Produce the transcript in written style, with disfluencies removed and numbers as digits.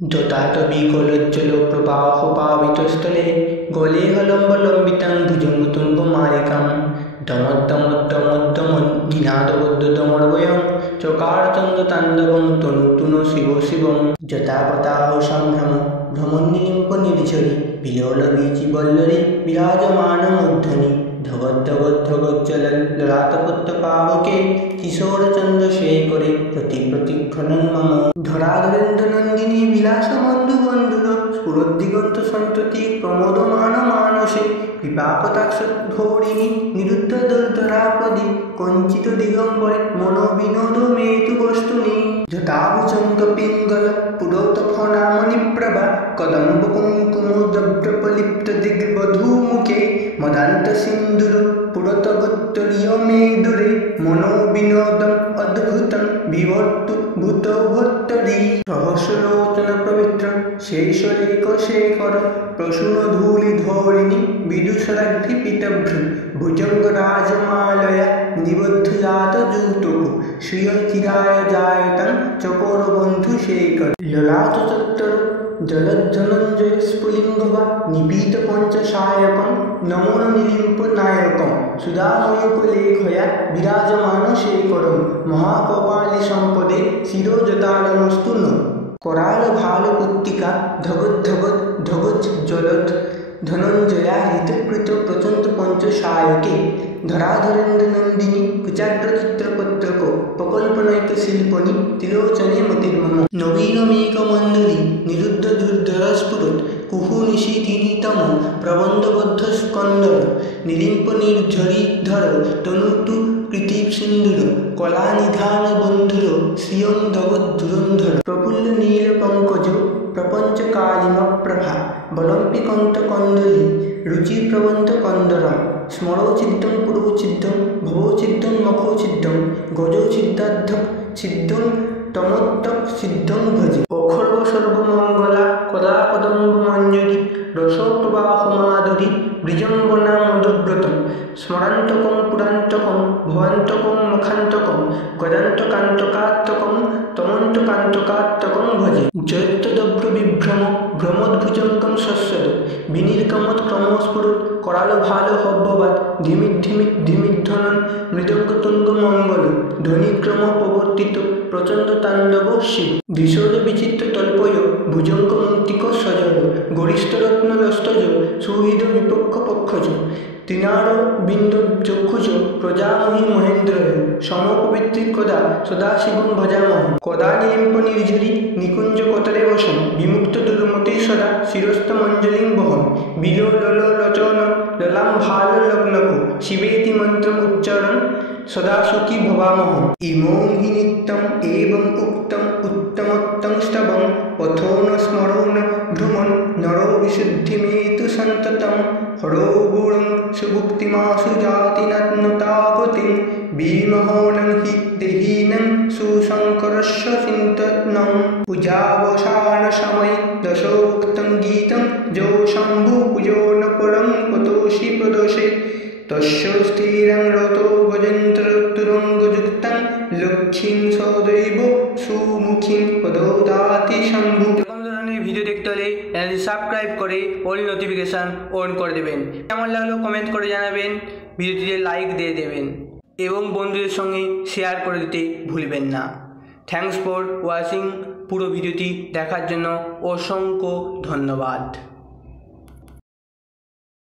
যথাতবিকলোজ্জ্বল প্রবাহ পাবিতস্থলে গলে হলম্বলম্বিতাং ভুজঙ্গতুঙ্গমালিকাং দমদ্দমদ্দমদ্দমন নিনাদবদ্ধ দমর্বয়ং চকারচন্দ্রতাণ্ডবং তনুতুন শিব শিবং যথাপতাহ সম্ভ্রম ভ্রমণ্যলিম্প নির্ঝরি বিলোল বীচিবল্লরি বিরাজমান মূর্ধনি ধগদ্ধগদ্ধগজ্জ্বল ললাটপদ্মপাবকে কিশোরচন্দ্রশেখরে প্রতিক্ষণং মম ধরাধরেন্দ্রনন্দিনী বিলাসমন্ধু বন্ধুর স্ফুরদ্দিগন্ত সন্ততি প্রমোদমান মানসে কৃপাকটাক্ষধৌরিণী নিরুদ্ধ দুর্ধরাপদি কঞ্চিত দিগম্বরে মনোবিনোদ মেতু বস্তুনি যথাভুজঙ্গ পিঙ্গল পুরোতফনামণিপ্রভা কদম্ব কুঙ্কুমোদ্রপ্রলিপ্ত দিগ্বধূমুখে মদান্ত সিন্ধুর পুরতগোত্তরীয় মেদুরে মনোবিনোদম অদ্ভুতম বিভর্তু ভূতভোত্তরী সহস্রলোচন পবিত্র শেষরেখ শেখর প্রসূন ধূলি ধৌরিণী বিদুষরাগ্ধি পিতভ্রু ভুজঙ্গরাজমালয়া নিবদ্ধজাত যৌতুক শ্রিয় চিরায় জায়তাং চকোর বন্ধু শেখর ললাট চত্বর জলধনঞ্জয় স্ফুলিঙ্গবা নিপীত পঞ্চসায়কম নমন নীলিম্প নায়কম সুধাময়ুকলেখয়া বিরাজমান শেখরম মহাকপালি সম্পদে শিরোজতালমস্তু ন कराल भाल पुत्तिका धगोद्धगोद धगोज जलद धनंजया हितकृत प्रचंड पंचसायके धराधरेन्द्र नंदिनी कुचाग्र चित्रपत्रको प्रकल्पनैक शिल्पनी त्रिलोचने मतिर्मम नवीनमेक मंदरी निरुद्ध दुर्धर स्फुरत् कुहुनिशितिनितम प्रबंधबद्ध स्कंदर निलिम्प निर्झरीधर तनुतु कृति सिंधुर कला निधान बंधुर श्रियं धगद्धुरंधर प्रफुल्ल नील पंकज प्रपंच कालिम प्रभा बलंपिकंत कंदली रुचि प्रबंध कंदरम स्मरोचिद्दं पुरोचिद्दं भवोचिद्दं मखोचिद्दं गजोचिद्दाद्धं सिद्धं तमोत्तक सिद्धं भजे अखर्व सर्वमंगला कदा कदम्ब मंजरी रसप्रवाह माधुरी ब्रिजंबना मधुव्रतम स्मरान्तकं पुरान्तकं भवान्तकं मखान्तकं गदान्तकान्तकात्तकं तमन्तकान्तकात्तकं भजे जयत्तदभ्र विभ्रम भ्रमोद्भुजङ्गं शस्यद विनिर्गमत्क्रमस्फुरत् कराल भाल हव्यवाद धिमिद्धिमिद्धिमिद्धनन् मृदङ्गतुङ्गमङ्गल ध्वनिक्रम प्रवर्तित प्रचंड तांडव शिव दिशोज विचित्र तल्पय भुजंग मुक्तिक सजर गरिष्ठरत्नलस्तज सुहृद विपक्ष पक्षज त्रिनार बिंद चक्षुज प्रजामहि महेन्द्र समपवित्रिकदा सदाशिवं भजामः कदा निलिम्प निर्झरी निकुंज कतरे वसन् विमुक्त दुर्मते सदा शिरस्तमंजलिं वहन् बिलोललोचन ललाम भाल लग्नको शिवेति मंत्रमुच्चारण सदा सुखी भवामः इमं हि नित्यम् एवं उक्तम् उत्तमोत्तं स्तवं पथो न स्मरो न भ्रमन् नरो विशुद्धिमेतु सन्ततं हरो गुणं सुभुक्तिमासु जातिनत्नतागतिं विमोहनं हि देहिनं सुशङ्करस्य चिन्तनं पूजावसानसमये दशोक्तं गीतं जो शम्भुपूजो न परं पतोषि प्रदोषे तस्य स्थिरं रतो गजेन्द्रतुरङ्गयुक्तं लक्ष्मीं सदैव सुमुखीं पदोदाति शम्भु এরকম ধরনের ভিডিও দেখতে হলে চ্যানেলটি সাবস্ক্রাইব করে অল নোটিফিকেশন অন করে দেবেন। কেমন লাগলো কমেন্ট করে জানাবেন, ভিডিওটিতে লাইক দিয়ে দেবেন এবং বন্ধুদের সঙ্গে শেয়ার করে দিতে ভুলবেন না। Thanks for watching. পুরো ভিডিওটি দেখার জন্য অসংখ্য ধন্যবাদ।